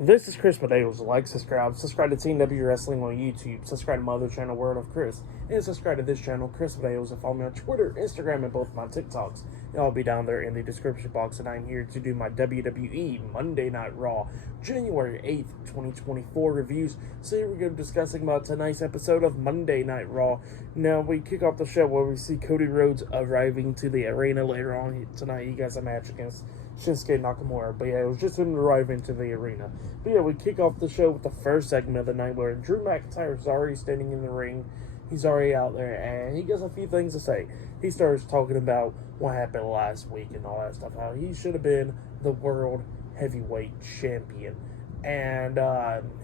This is Chris Medeiros. Like, subscribe to Team W Wrestling on YouTube, subscribe to my other channel, Word of Chris, and subscribe to this channel, Chris Medeiros, and follow me on Twitter, Instagram, and both my TikToks. And I'll be down there in the description box, and I'm here to do my WWE Monday Night Raw, January 8th, 2024 reviews. So here we go, discussing about tonight's episode of Monday Night Raw. Now, we kick off the show where we see Cody Rhodes arriving to the arena later on tonight. He got a match against Shinsuke Nakamura, but yeah, it was just him arriving to the arena. But yeah, we kick off the show with the first segment of the night where Drew McIntyre is already standing in the ring. He's already out there, and he gets a few things to say. He starts talking about what happened last week and all that stuff, how he should have been the world heavyweight champion. And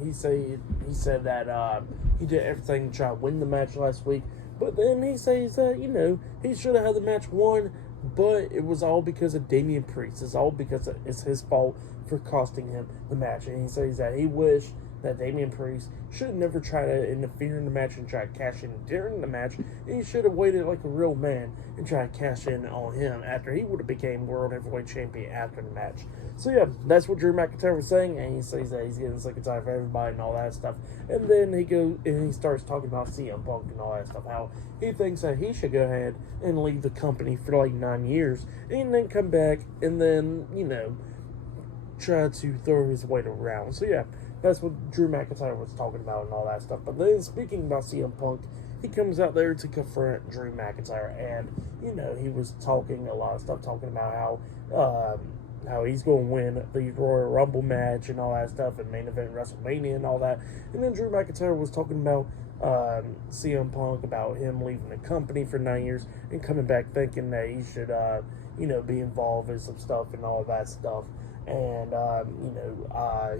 he said that he did everything to try to win the match last week, but then he says that, he should have had the match won, but it was all because of Damian Priest. It's all because it's his fault for costing him the match. And he says that he wished that Damian Priest should have never tried to interfere in the match and try to cash in during the match. And he should have waited like a real man and tried to cash in on him after he would have became World Heavyweight Champion after the match. So yeah, that's what Drew McIntyre was saying, and he says that he's getting sick and tired of everybody and all that stuff. And then he goes and he starts talking about CM Punk and all that stuff, how he thinks that he should go ahead and leave the company for like 9 years and then come back and then, try to throw his weight around. So yeah, that's what Drew McIntyre was talking about and all that stuff. But then speaking about CM Punk, he comes out there to confront Drew McIntyre, and he was talking a lot of stuff, talking about how he's going to win the Royal Rumble match and all that stuff, and main event WrestleMania and all that. And then Drew McIntyre was talking about CM Punk, about him leaving the company for 9 years and coming back thinking that he should be involved in some stuff and all that stuff. And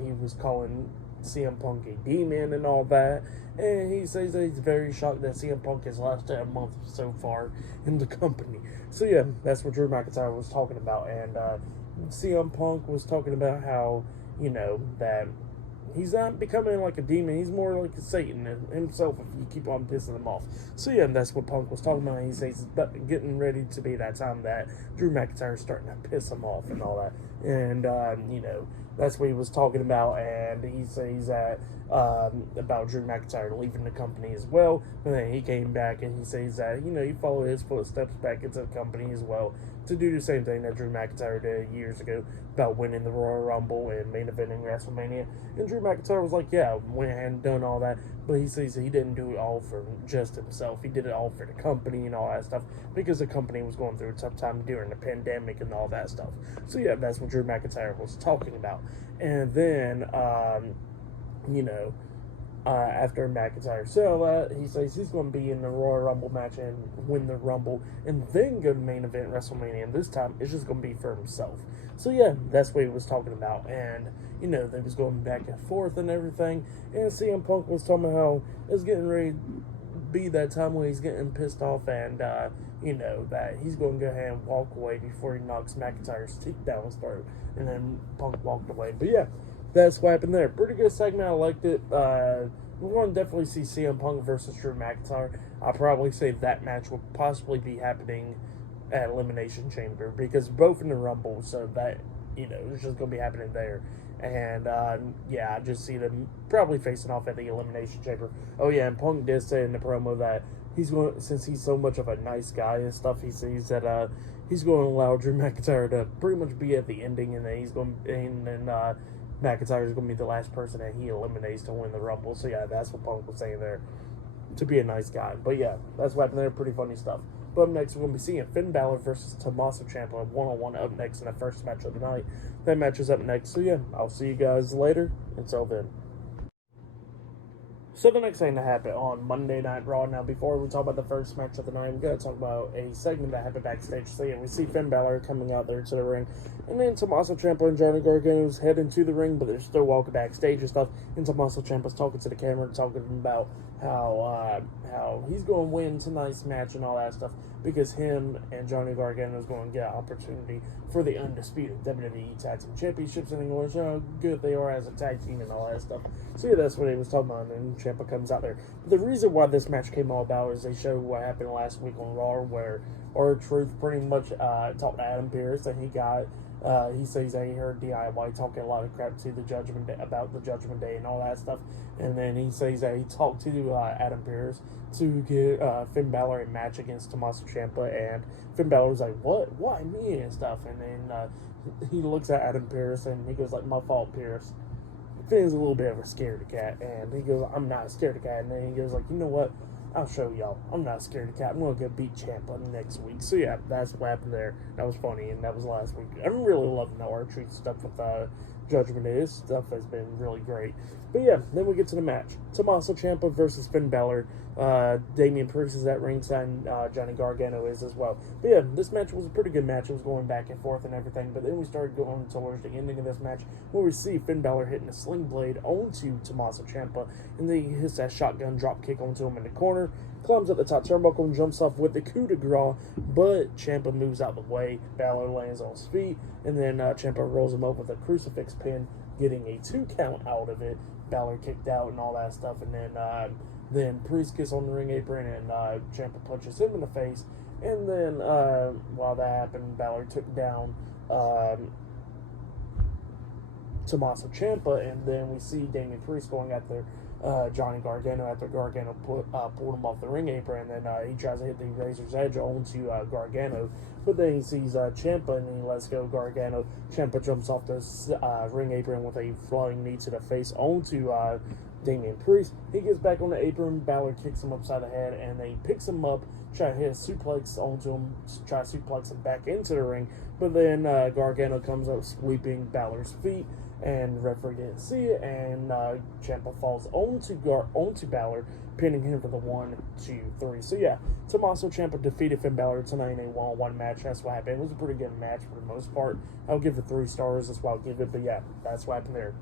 he was calling CM Punk a demon and all that, and he says that he's very shocked that CM Punk has lasted a month so far in the company. So yeah, that's what Drew McIntyre was talking about. And CM Punk was talking about how that he's not becoming like a demon. He's more like a Satan himself if you keep on pissing him off. So yeah, that's what Punk was talking about. He says it's getting ready to be that time that Drew McIntyre is starting to piss him off and all that. And, that's what he was talking about. And he says that about Drew McIntyre leaving the company as well. But then he came back and he says that, he followed his footsteps back into the company as well to do the same thing that Drew McIntyre did years ago about winning the Royal Rumble and main eventing WrestleMania. And Drew McIntyre was like, yeah, went ahead and done all that, but he says he didn't do it all for just himself. He did it all for the company and all that stuff because the company was going through a tough time during the pandemic and all that stuff. So yeah, that's what Drew McIntyre was talking about. And then, after McIntyre said all that, he says he's going to be in the Royal Rumble match and win the Rumble and then go to main event WrestleMania. And this time, it's just going to be for himself. So yeah, that's what he was talking about. And, they was going back and forth and everything. And CM Punk was talking about how it's getting ready to be that time when he's getting pissed off and, that he's going to go ahead and walk away before he knocks McIntyre's teeth down his throat. And then Punk walked away. But yeah, that's what happened there. Pretty good segment. I liked it. We're going to definitely see CM Punk versus Drew McIntyre. I'll probably say that match will possibly be happening at Elimination Chamber because both in the Rumble, so that, it's just going to be happening there. And, I just see them probably facing off at the Elimination Chamber. Oh, yeah, and Punk did say in the promo that since he's so much of a nice guy and stuff, he sees that he's going to allow Drew McIntyre to pretty much be at the ending, and then McIntyre is going to be the last person that he eliminates to win the Rumble. So yeah, that's what Punk was saying there, to be a nice guy. But yeah, that's what happened there. Pretty funny stuff. But up next, we're going to be seeing Finn Balor versus Tommaso Ciampa one-on-one up next in the first match of the night. That match is up next. So yeah, I'll see you guys later. Until then. So the next thing that happened on Monday Night Raw. Now, before we talk about the first match of the night, we're going to talk about a segment that happened backstage. So yeah, we see Finn Balor coming out there to the ring, and then Tommaso Ciampa and Johnny Gargano's heading to the ring, but they're still walking backstage and stuff. And Tommaso Ciampa's talking to the camera, talking about how he's going to win tonight's match and all that stuff because him and Johnny Gargano is going to get an opportunity for the undisputed WWE Tag Team Championships in English. How good they are as a tag team and all that stuff. So yeah, that's what he was talking about. And Ciampa comes out there. But the reason why this match came all about is they showed what happened last week on Raw, where R-Truth pretty much talked to Adam Pearce, and he got He says that he heard DIY talking a lot of crap to the Judgment Day about the Judgment Day and all that stuff, and then he says that he talked to Adam Pearce to get Finn Balor a match against Tommaso Ciampa, and Finn Balor was like, "What? Why me?" and stuff, and then he looks at Adam Pearce and he goes like, "My fault, Pearce." Finn's a little bit of a scaredy cat, and he goes, "I'm not a scaredy cat," and then he goes like, "You know what? I'll show y'all. I'm not a scaredy cat. I'm gonna go beat Ciampa next week." So yeah, that's what happened there. That was funny, and that was last week. I'm really loving the R-Truth stuff with Judgment Day. This stuff has been really great. But yeah, then we get to the match. Tommaso Ciampa versus Finn Balor. Damian Priest is at ringside, and Johnny Gargano is as well. But yeah, this match was a pretty good match. It was going back and forth and everything. But then we started going towards the ending of this match, where we see Finn Balor hitting a sling blade onto Tommaso Ciampa, and then he hits that shotgun drop kick onto him in the corner, climbs up the top turnbuckle and jumps off with the coup de grace, but Ciampa moves out the way. Balor lands on his feet, and then Ciampa rolls him up with a crucifix pin, getting a 2 count out of it. Balor kicked out and all that stuff, and then Priest gets on the ring apron, and Ciampa punches him in the face, and then while that happened, Balor took down Tommaso Ciampa, and then we see Damian Priest going after Johnny Gargano after Gargano pulled him off the ring apron, and then he tries to hit the Razor's Edge onto Gargano, but then he sees Ciampa and he lets go Gargano. Ciampa jumps off the ring apron with a flying knee to the face onto Damian Priest. He gets back on the apron, Balor kicks him upside the head, and then he picks him up, try to hit a suplex onto him, try to suplex him back into the ring, but then Gargano comes up sweeping Balor's feet, and the referee didn't see it, and Ciampa falls onto Balor, pinning him for the 1, 2, 3. So yeah, Tommaso Ciampa defeated Finn Balor tonight in a one-on-one match. That's what happened. It was a pretty good match for the most part. I'll give it 3 stars. That's what I'll give it. But yeah, that's what happened there.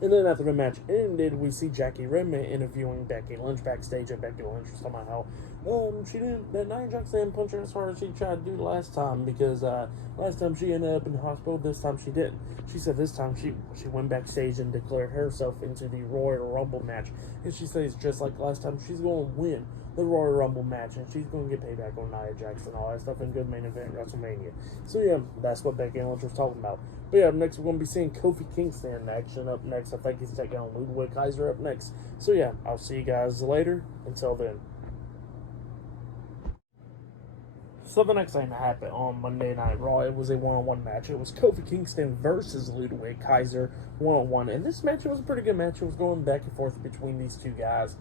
And then after the match ended, we see Jackie Redmond interviewing Becky Lynch backstage, and Becky Lynch was talking about how that Nia Jax didn't punch her as hard as she tried to do last time, because last time she ended up in the hospital, this time she didn't. She said this time she went backstage and declared herself into the Royal Rumble match, and she says just like last time, she's going to win the Royal Rumble match, and she's going to get payback on Nia Jax and all that stuff in good main event WrestleMania. So yeah, that's what Becky Lynch was talking about. But yeah, next we're going to be seeing Kofi Kingston in action up next. I think he's taking on Ludwig Kaiser up next. So yeah, I'll see you guys later. Until then. So the next thing that happened on Monday Night Raw, it was a one-on-one match. It was Kofi Kingston versus Ludwig Kaiser one-on-one. And this match was a pretty good match. It was going back and forth between these two guys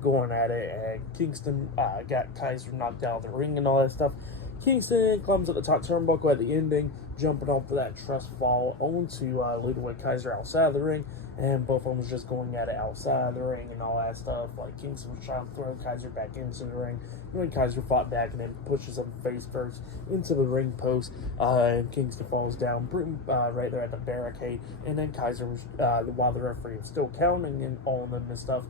going at it. And Kingston got Kaiser knocked out of the ring and all that stuff. Kingston climbs up the top turnbuckle at the ending, jumping off of that trust fall onto Ludwig Kaiser outside of the ring. And both of them was just going at it outside of the ring and all that stuff. Like, Kingston was trying to throw Kaiser back into the ring. And then Kaiser fought back and then pushes him face first into the ring post. And Kingston falls down right there at the barricade. And then Kaiser was, while the referee was still counting and on them and stuff,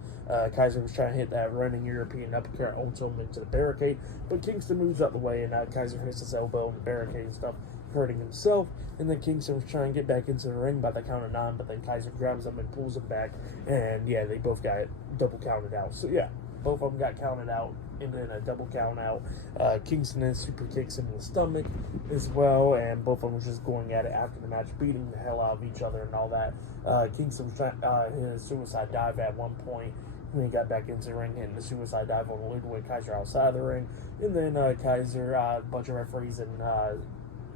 Kaiser was trying to hit that running European uppercut onto him into the barricade. But Kingston moves out the way, and Kaiser hits his elbow on the barricade and stuff, hurting himself. And then Kingston was trying to get back into the ring by the count of 9, but then Kaiser grabs him and pulls him back, and yeah, they both got double counted out. So yeah, both of them got counted out, and then a double count out. Kingston then super kicks him in the stomach as well, and both of them was just going at it after the match, beating the hell out of each other and all that. Kingston was trying his suicide dive at one point. And he got back into the ring, hitting the suicide dive on Ludwig Kaiser outside the ring. And then Kaiser, a bunch of referees and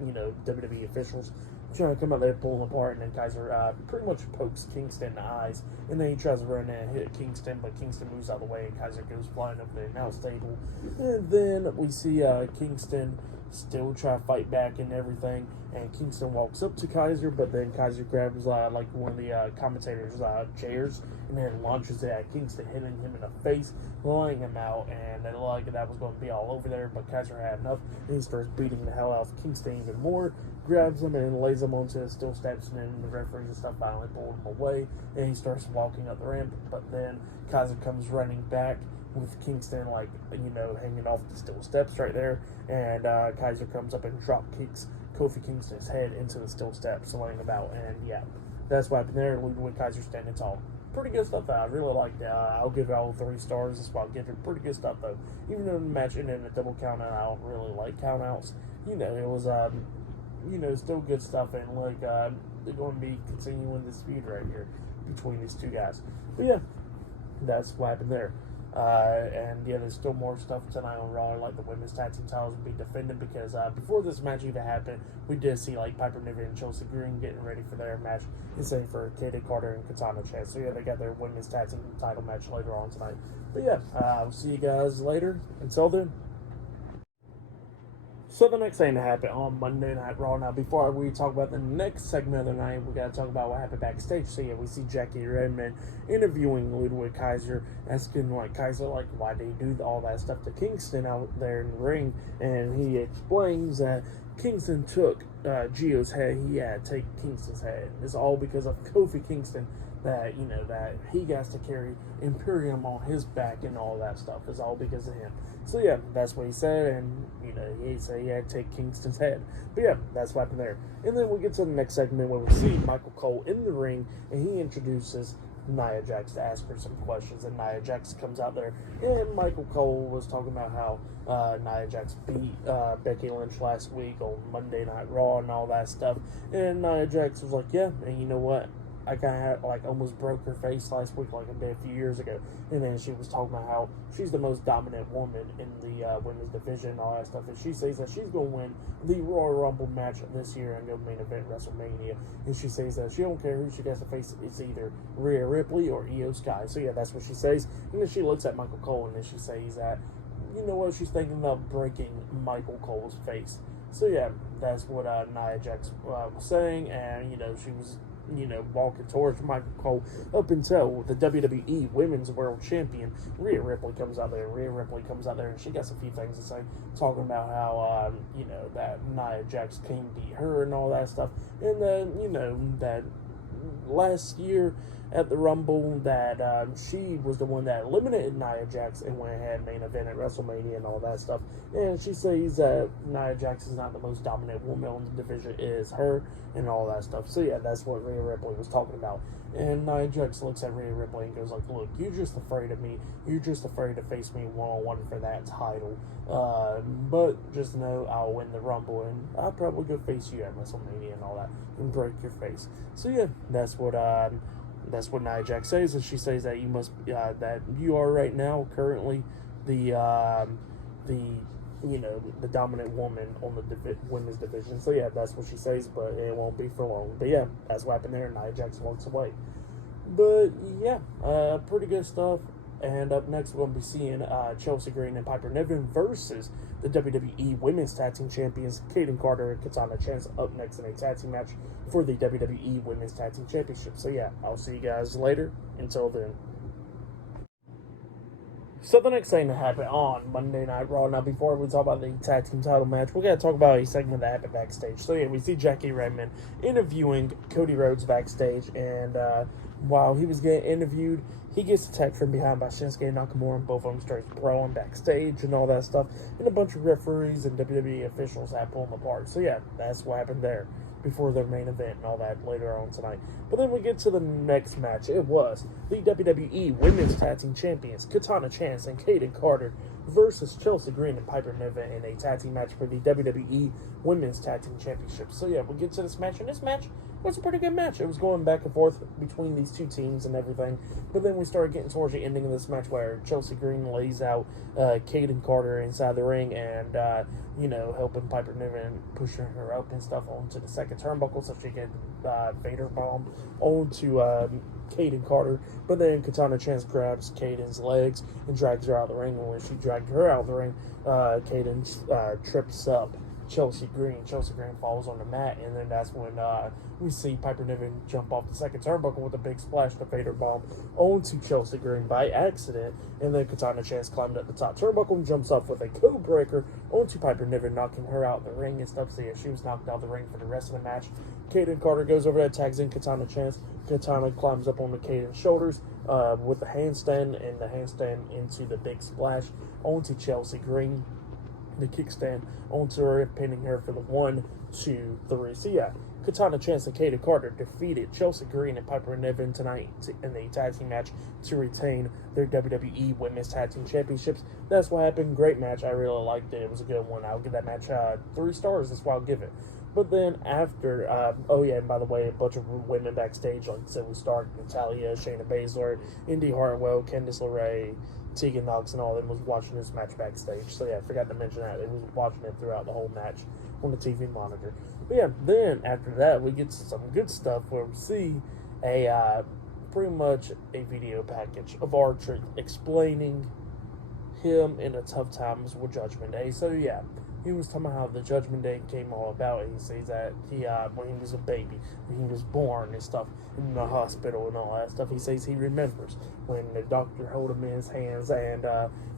WWE officials trying to come out there, pull him apart, and then Kaiser pretty much pokes Kingston in the eyes, and then he tries to run in and hit Kingston, but Kingston moves out of the way, and Kaiser goes flying up the announce table. And then we see Kingston still try to fight back and everything, and Kingston walks up to Kaiser, but then Kaiser grabs like one of the commentators' chairs, and then launches it at Kingston, hitting him in the face, blowing him out, and it looked like that was going to be all over there, but Kaiser had enough, and he starts beating the hell out of Kingston even more, grabs him and lays him onto the steel steps, and then the referees and stuff finally pulled him away, and he starts walking up the ramp, but then Kaiser comes running back with Kingston, hanging off the steel steps right there, and Kaiser comes up and drop kicks Kofi Kingston's head into the steel steps, laying about, and yeah, that's what happened there. Ludwig Kaiser standing tall. Pretty good stuff. I really liked it. I'll give it all 3 stars. That's why I'll give it pretty good stuff, though. Even though the match ended in a double count out, I don't really like count outs. It was still good stuff, and like they're going to be continuing this feud right here between these two guys. But yeah, that's what happened there. And yeah, there's still more stuff tonight on Raw, like the women's tag team titles will be defended, because before this match even happened, we did see like Piper Niven and Chelsea Green getting ready for their match, and same for Katie Carter and Katana Chance. So yeah, they got their women's tag team title match later on tonight. But yeah, I'll see you guys later. Until then. So the next thing that happened on Monday Night Raw. Now, before we talk about the next segment of the night, we got to talk about what happened backstage. So yeah, we see Jackie Redmond interviewing Ludwig Kaiser, asking like Kaiser like why did he do all that stuff to Kingston out there in the ring, and he explains that Kingston took Gio's head. He had to take Kingston's head. It's all because of Kofi Kingston, that that he got to carry Imperium on his back and all that stuff. It's all because of him. So yeah, that's what he said, and he said he had to take Kingston's head. But yeah, that's what happened there. And then we get to the next segment where we see Michael Cole in the ring, and he introduces Nia Jax to ask her some questions, and Nia Jax comes out there, and Michael Cole was talking about how Nia Jax beat Becky Lynch last week on Monday Night Raw and all that stuff, and Nia Jax was like, yeah, and you know what? I kind of like almost broke her face last week, like I did a few years ago. And then she was talking about how she's the most dominant woman in the women's division and all that stuff. And she says that she's going to win the Royal Rumble match this year and go main event WrestleMania. And she says that she don't care who she gets to face. It's either Rhea Ripley or Io Sky. So yeah, that's what she says. And then she looks at Michael Cole, and then she says that, you know what, she's thinking about breaking Michael Cole's face. So yeah, that's what Nia Jax was saying. And she was walking towards Michael Cole up until the WWE Women's World Champion Rhea Ripley comes out there. And she got a few things to say, talking about how that Nia Jax came beat her and all that stuff, and then that last year at the Rumble that she was the one that eliminated Nia Jax and went ahead and main event at WrestleMania and all that stuff. And she says that Nia Jax is not the most dominant woman in the division, it is her and all that stuff. So yeah, that's what Rhea Ripley was talking about. And Nia Jax looks at Rhea Ripley and goes like, look, you're just afraid of me. You're just afraid to face me one-on-one for that title. But just know I'll win the Rumble, and I'll probably go face you at WrestleMania and all that and break your face. So yeah, that's what Nia Jax says, and she says that you must that you are right now currently the dominant woman on the women's division. So yeah, that's what she says, but it won't be for long. But yeah, that's what happened there. Nia Jax walks away. But yeah, pretty good stuff. And up next, we're going to be seeing Chelsea Green and Piper Niven versus the WWE Women's Tag Team Champions Kaden Carter and Katana Chance up next in a tag team match for the WWE Women's Tag Team Championship. So yeah, I'll see you guys later. Until then. So the next thing that happened on Monday Night Raw. Now, before we talk about the tag team title match, we got to talk about a segment that happened backstage. So yeah, we see Jackie Redmond interviewing Cody Rhodes backstage, and while he was getting interviewed, he gets attacked from behind by Shinsuke Nakamura, and both of them starts brawling backstage and all that stuff. And a bunch of referees and WWE officials have pulled them apart. So yeah, that's what happened there before their main event and all that later on tonight. But then we get to the next match. It was the WWE Women's Tag Team Champions Katana Chance and Kaden Carter versus Chelsea Green and Piper Niven in a tag team match for the WWE Women's Tag Team Championship. So yeah, we'll get to this match, and this match was a pretty good match. It was going back and forth between these two teams and everything. But then we started getting towards the ending of this match where Chelsea Green lays out Kaden Carter inside the ring and, helping Piper Niven, pushing her up and stuff onto the second turnbuckle so she can Vader bomb onto Kaden Carter. But then Katana Chance grabs Kaden's legs and drags her out of the ring. And when she dragged her out of the ring, Kaden trips up Chelsea Green. Chelsea Green falls on the mat, and then that's when we see Piper Niven jump off the second turnbuckle with a big splash to Vader bomb onto Chelsea Green by accident, and then Katana Chance climbed up the top turnbuckle and jumps off with a code breaker onto Piper Niven, knocking her out the ring and stuff. So yeah, she was knocked out the ring for the rest of the match. Kaden Carter goes over there, tags in Katana Chance. Katana climbs up onto Kaden's shoulders with the handstand, and the handstand into the big splash onto Chelsea Green. The kickstand onto her, pinning her for the 1, 2, 3. So yeah, Katana Chance and Kaden Carter defeated Chelsea Green and Piper Niven tonight in the tag team match to retain their WWE Women's Tag Team Championships. That's what happened. Great match. I really liked it. It was a good one. I'll give that match 3 stars. That's what I'll give it. But then after, oh yeah, and by the way, a bunch of women backstage, like Zoe Stark, Natalia, Shayna Baszler, Indy Hartwell, Candice LeRae, Tegan Knox, and all of them was watching this match backstage. So yeah, I forgot to mention that. They was watching it throughout the whole match on the TV monitor. But yeah, then after that, we get to some good stuff where we see pretty much a video package of R-Truth explaining him in a tough times with Judgment Day. So yeah, he was talking about how the Judgment Day came all about. He says that when he was a baby, when he was born and stuff in the hospital and all that stuff, he says he remembers when the doctor held him in his hands and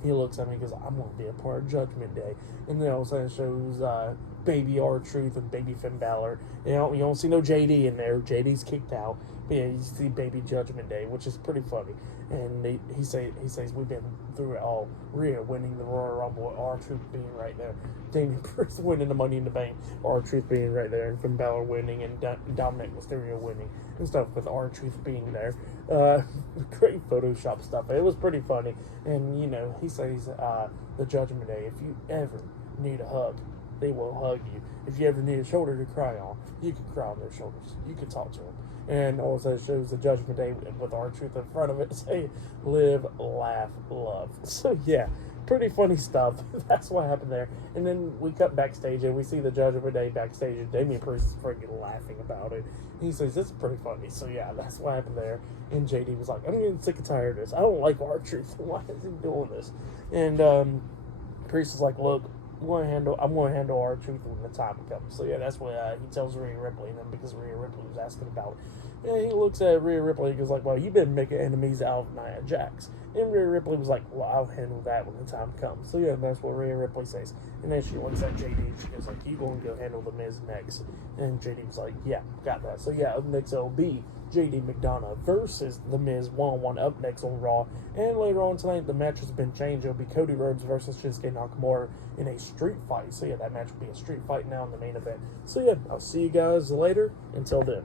he looks at me and goes, I'm going to be a part of Judgment Day. And then all of a sudden it shows baby R-Truth and baby Finn Balor. You don't see no JD in there. JD's kicked out. But yeah, you see baby Judgment Day, which is pretty funny. And he says we've been through it all. Rhea winning the Royal Rumble, R-Truth being right there. Damian Priest winning the Money in the Bank, R-Truth being right there, and Finn Balor winning, and Dominic Mysterio winning, and stuff with R-Truth being there. Great Photoshop stuff. It was pretty funny. And, he says the Judgment Day, if you ever need a hug, they will hug you. If you ever need a shoulder to cry on, you can cry on their shoulders. You can talk to them. And also shows the Judgment Day with R-Truth in front of it saying, live, laugh, love. So yeah, pretty funny stuff. That's what happened there. And then we cut backstage and we see the Judgment Day backstage and Damian Priest is freaking laughing about it. He says, this is pretty funny. So yeah, that's what happened there. And JD was like, I'm getting sick and tired of this. I don't like R-Truth. Why is he doing this? And Priest is like, look, I'm going to handle R-Truth when the time comes. So yeah, that's what he tells Rhea Ripley and then because Rhea Ripley was asking about it. And he looks at Rhea Ripley and goes like, well, you've been making enemies out of Nia Jax. And Rhea Ripley was like, well, I'll handle that when the time comes. So yeah, that's what Rhea Ripley says. And then she looks at JD and she goes like, you going to go handle the Miz next? And JD was like, yeah, got that. So yeah, up next it'll be JD McDonough versus The Miz one-on-one up next on Raw. And later on tonight, the match has been changed. It'll be Cody Rhodes versus Shinsuke Nakamura in a street fight. So yeah, that match will be a street fight now in the main event. So yeah, I'll see you guys later. Until then.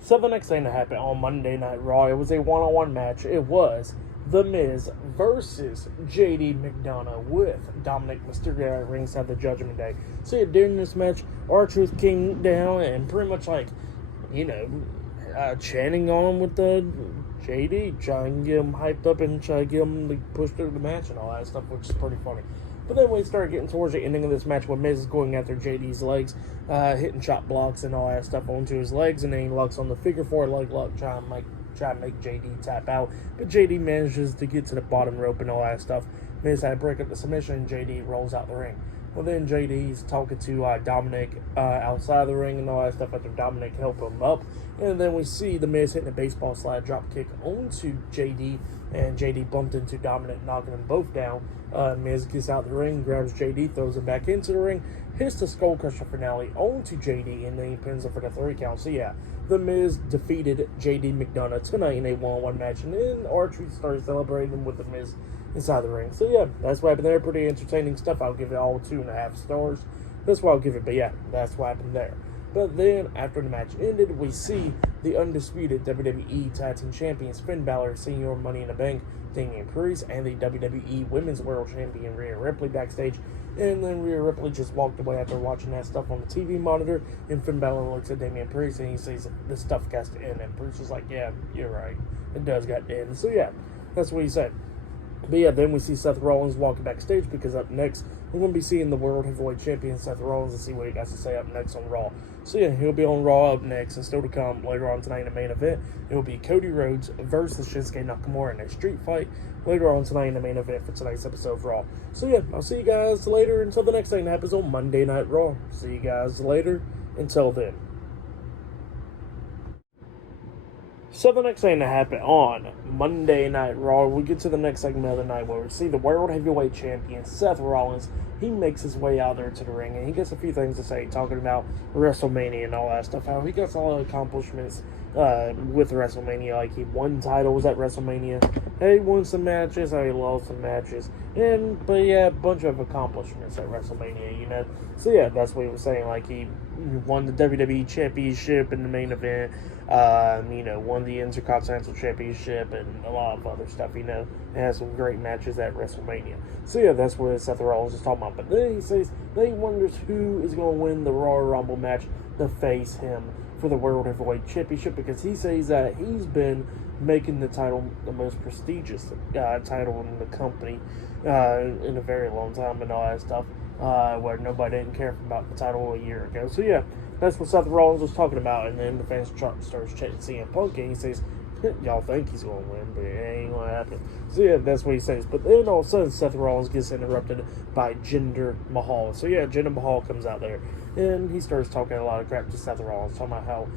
So the next thing that happened on Monday Night Raw, it was a one-on-one match. It was The Miz versus JD McDonough with Dominic Mysterio at ringside the Judgment Day. So yeah, during this match, R-Truth came down and pretty much like, chanting on with the JD, trying to get him hyped up and try to get him to push through the match and all that stuff, which is pretty funny. But then we started getting towards the ending of this match where Miz is going after JD's legs, hitting chop blocks and all that stuff onto his legs, and then he locks on the figure four leg lock, trying to make JD tap out. But JD manages to get to the bottom rope and all that stuff. Miz had to break up the submission, and JD rolls out the ring. Well, then JD's talking to Dominic outside the ring and all that stuff after Dominic helped him up. And then we see The Miz hitting a baseball slide drop kick onto JD, and JD bumped into Dominic, knocking them both down. Miz gets out the ring, grabs JD, throws him back into the ring, hits the Skull Crusher finale onto JD, and then he pins him for the 3 count. So yeah, The Miz defeated JD McDonough tonight in a one-on-one match, and then R-Truth started celebrating with The Miz inside the ring. So yeah, that's what happened there. Pretty entertaining stuff. I'll give it all 2.5 stars. That's what I'll give it, but yeah, that's what happened there. But then, after the match ended, we see the undisputed WWE Tag Team Champions Finn Balor, Senior Money in the Bank, Damian Priest, and the WWE Women's World Champion Rhea Ripley backstage. And then Rhea Ripley just walked away after watching that stuff on the TV monitor. And Finn Balor looks at Damian Priest and he says, this stuff has to end. And Priest is like, yeah, you're right. It does got to end. So yeah, that's what he said. But yeah, then we see Seth Rollins walking backstage because up next, we're going to be seeing the World Heavyweight Champion Seth Rollins and see what he got to say up next on Raw. So yeah, he'll be on Raw up next, and still to come later on tonight in the main event, it will be Cody Rhodes versus Shinsuke Nakamura in a street fight later on tonight in the main event for tonight's episode of Raw. So yeah, I'll see you guys later until the next thing that happens on Monday Night Raw. See you guys later. Until then. So the next thing that happened on Monday Night Raw, we get to the next segment of the night where we see the World Heavyweight Champion Seth Rollins. He makes his way out there to the ring and he gets a few things to say, talking about WrestleMania and all that stuff. How he gets all the accomplishments with WrestleMania, like he won titles at WrestleMania, he won some matches, he lost some matches, but yeah, a bunch of accomplishments at WrestleMania, So yeah, that's what he was saying, like he won the WWE Championship in the main event. Won the Intercontinental Championship and a lot of other stuff. And had some great matches at WrestleMania. So yeah, that's what Seth Rollins is talking about. But then he says he wonders who is going to win the Royal Rumble match to face him for the World Heavyweight Championship, because he says that he's been making the title the most prestigious title in the company in a very long time and all that stuff, where nobody didn't care about the title a year ago. So yeah, that's what Seth Rollins was talking about. And then the fans starts chatting CM Punk, and he says, y'all think he's going to win, but it ain't going to happen. So yeah, that's what he says. But then all of a sudden, Seth Rollins gets interrupted by Jinder Mahal. So yeah, Jinder Mahal comes out there, and he starts talking a lot of crap to Seth Rollins, talking about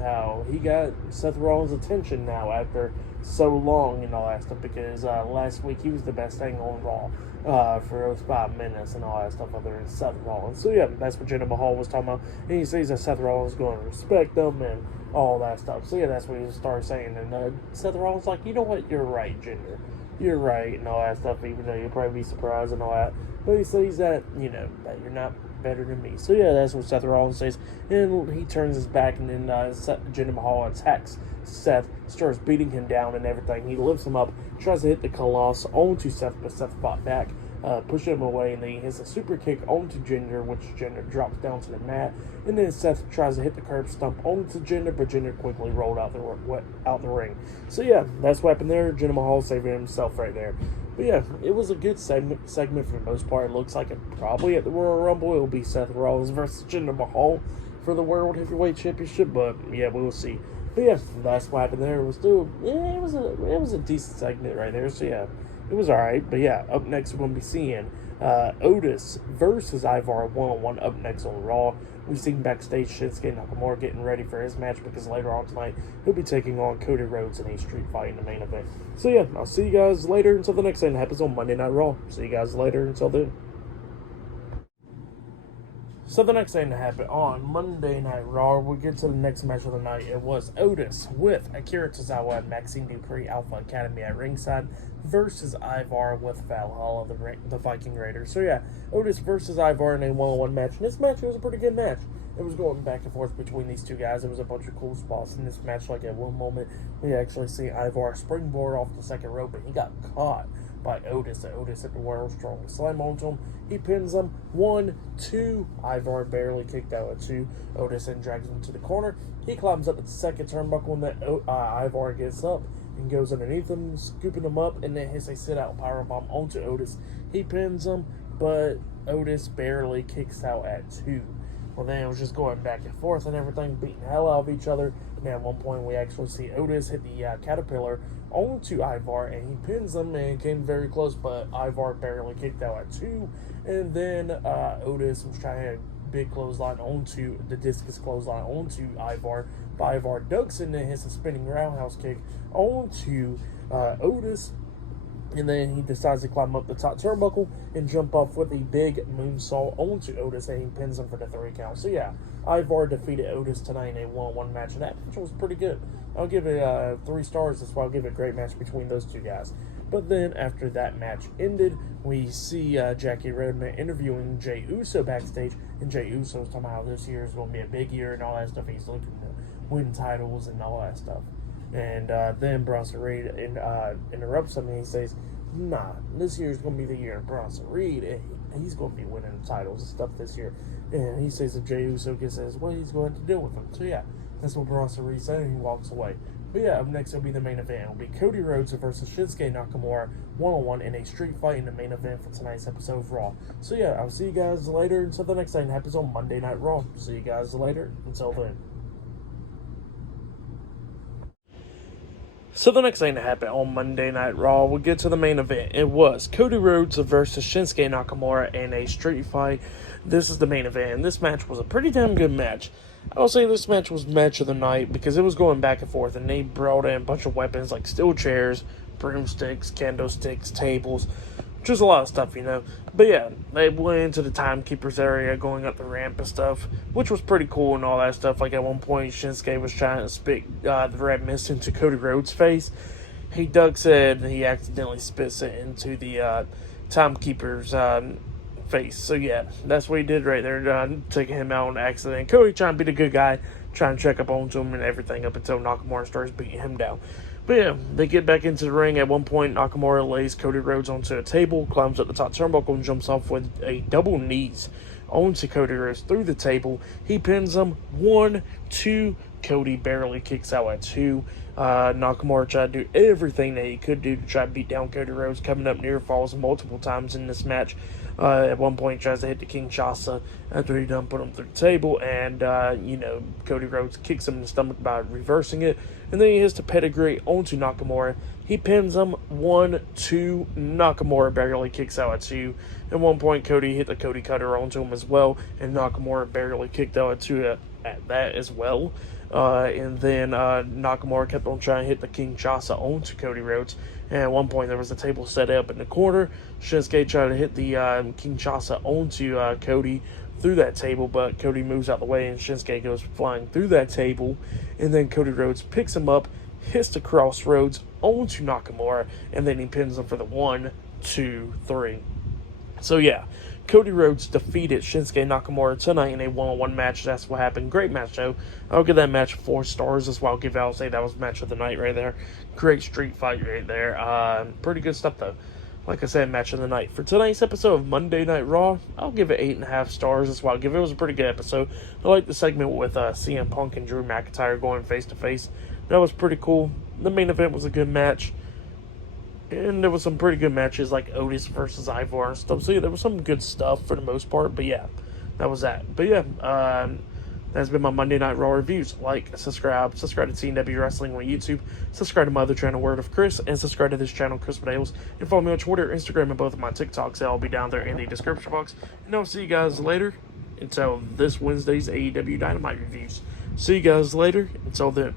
how he got Seth Rollins' attention now after so long and all that stuff, because last week he was the best thing on Raw for those 5 minutes and all that stuff other than Seth Rollins. So yeah, that's what Jinder Mahal was talking about, and he says that Seth Rollins is going to respect them and all that stuff. So yeah, that's what he started saying, and Seth Rollins like, you know what, you're right, Jinder, you're right, and all that stuff, even though you'll probably be surprised and all that. But he says that, that you're not better than me. So yeah, that's what Seth Rollins says, and he turns his back, and then Jinder Mahal attacks Seth, starts beating him down and everything. He lifts him up, tries to hit the Colossus onto Seth, but Seth fought back, pushed him away, and then he hits a super kick onto Jinder, which Jinder drops down to the mat, and then Seth tries to hit the curb stomp onto Jinder, but Jinder quickly rolled out the ring. So yeah, that's what happened there. Jinder Mahal saving himself right there. But yeah, it was a good segment for the most part. It looks like it probably at the Royal Rumble it will be Seth Rollins versus Jinder Mahal for the World Heavyweight Championship, but yeah, we will see. But yeah, that's what happened there. It was still, it was a decent segment right there. So yeah, it was alright. But yeah, up next we're going to be seeing Otis versus Ivar 1-on-1 up next on Raw. We've seen backstage Shinsuke Nakamura getting ready for his match, because later on tonight he'll be taking on Cody Rhodes in a street fight in the main event. So yeah, I'll see you guys later until the next thing that happens on Monday Night Raw. See you guys later until then. So the next thing to happen on Monday Night Raw, we get to the next match of the night. It was Otis with Akira Tozawa and Maxine Dupree Alpha Academy at ringside versus Ivar with Valhalla, the Viking Raiders. So yeah, Otis versus Ivar in a 1-on-1 match. And this match was a pretty good match. It was going back and forth between these two guys. There was a bunch of cool spots in this match. Like at one moment, we actually see Ivar springboard off the second rope, but he got caught by Otis. Otis hit the world's strongest slam onto him. He pins him 1, 2. Ivar barely kicked out at 2. Otis then drags him to the corner. He climbs up the second turnbuckle, and then Ivar gets up and goes underneath him, scooping him up, and then hits a sit-out powerbomb onto Otis. He pins him, but Otis barely kicks out at 2. Well, then it was just going back and forth and everything, beating the hell out of each other. And at one point, we actually see Otis hit the Caterpillar onto Ivar, and he pins him and came very close, but Ivar barely kicked out at 2. And then Otis was trying to hit a big clothesline onto the discus clothesline onto Ivar, but Ivar ducks and then hits a spinning roundhouse kick onto Otis. And then he decides to climb up the top turnbuckle and jump off with a big moonsault onto Otis, and he pins him for the 3 count. So yeah, Ivar defeated Otis tonight in a 1-on-1 match, and that match was pretty good. I'll give it 3 stars. That's why I'll give it a great match between those two guys. But then after that match ended, we see Jackie Rodman interviewing Jey Uso backstage, and Jey Uso was talking about how this year is going to be a big year and all that stuff. He's looking to win titles and all that stuff. And then Bronson Reed interrupts him, and he says, nah, this year's going to be the year of Bronson Reed, and he's going to be winning titles and stuff this year. And he says if Jey Uso gets his way, he's going to deal with him. So yeah, that's what Bronson Reed said, and he walks away. But yeah, up next will be the main event. It'll be Cody Rhodes versus Shinsuke Nakamura 1-on-1 in a street fight in the main event for tonight's episode of Raw. So yeah, I'll see you guys later until the next thing happens on Monday Night Raw. See you guys later. Until then. So the next thing that happened on Monday Night Raw, we'll get to the main event. It was Cody Rhodes versus Shinsuke Nakamura in a street fight. This is the main event, and this match was a pretty damn good match. I will say this match was match of the night because it was going back and forth, and they brought in a bunch of weapons like steel chairs, broomsticks, candlesticks, tables, just a lot of stuff, But yeah, they went into the timekeeper's area, going up the ramp and stuff, which was pretty cool and all that stuff. Like at one point, Shinsuke was trying to spit the red mist into Cody Rhodes' face. He ducks it, and he accidentally spits it into the timekeeper's face. So yeah, that's what he did right there, taking him out on accident. Cody trying to be the good guy, trying to check up onto him and everything up until Nakamura starts beating him down. But yeah, they get back into the ring. At one point, Nakamura lays Cody Rhodes onto a table, climbs up the top turnbuckle, and jumps off with a double knees onto Cody Rhodes through the table. He pins him 1, 2. Cody barely kicks out at 2. Nakamura tried to do everything that he could do to try to beat down Cody Rhodes, coming up near falls multiple times in this match. At one point, he tries to hit the Kinshasa after he done put him through the table, and Cody Rhodes kicks him in the stomach by reversing it, and then he hits the pedigree onto Nakamura. He pins him 1, 2. Nakamura barely kicks out at 2. At one point, Cody hit the Cody Cutter onto him as well, and Nakamura barely kicked out at 2 at that as well. And then Nakamura kept on trying to hit the Kinshasa onto Cody Rhodes. And at one point, there was a table set up in the corner. Shinsuke tried to hit the Kinshasa onto Cody through that table, but Cody moves out the way, and Shinsuke goes flying through that table. And then Cody Rhodes picks him up, hits the crossroads onto Nakamura, and then he pins him for the 1, 2, 3. So yeah, Cody Rhodes defeated Shinsuke Nakamura tonight in a one-on-one match. That's what happened. Great match, though. I'll give that match 4 stars. That's why I'll say that was match of the night right there. Great street fight right there. Pretty good stuff, though. Like I said, match of the night. For tonight's episode of Monday Night Raw, I'll give it 8.5 stars. That's why I'll give it. It was a pretty good episode. I like the segment with CM Punk and Drew McIntyre going face-to-face. That was pretty cool. The main event was a good match. And there was some pretty good matches like Otis versus Ivar and stuff. So yeah, there was some good stuff for the most part. But yeah, that was that. But yeah, that's been my Monday Night Raw reviews. Like, subscribe to TNW Wrestling on YouTube. Subscribe to my other channel, Word of Chris. And subscribe to this channel, Chris Videos. And follow me on Twitter, Instagram, and both of my TikToks. They'll be down there in the description box. And I'll see you guys later until this Wednesday's AEW Dynamite reviews. See you guys later. Until then.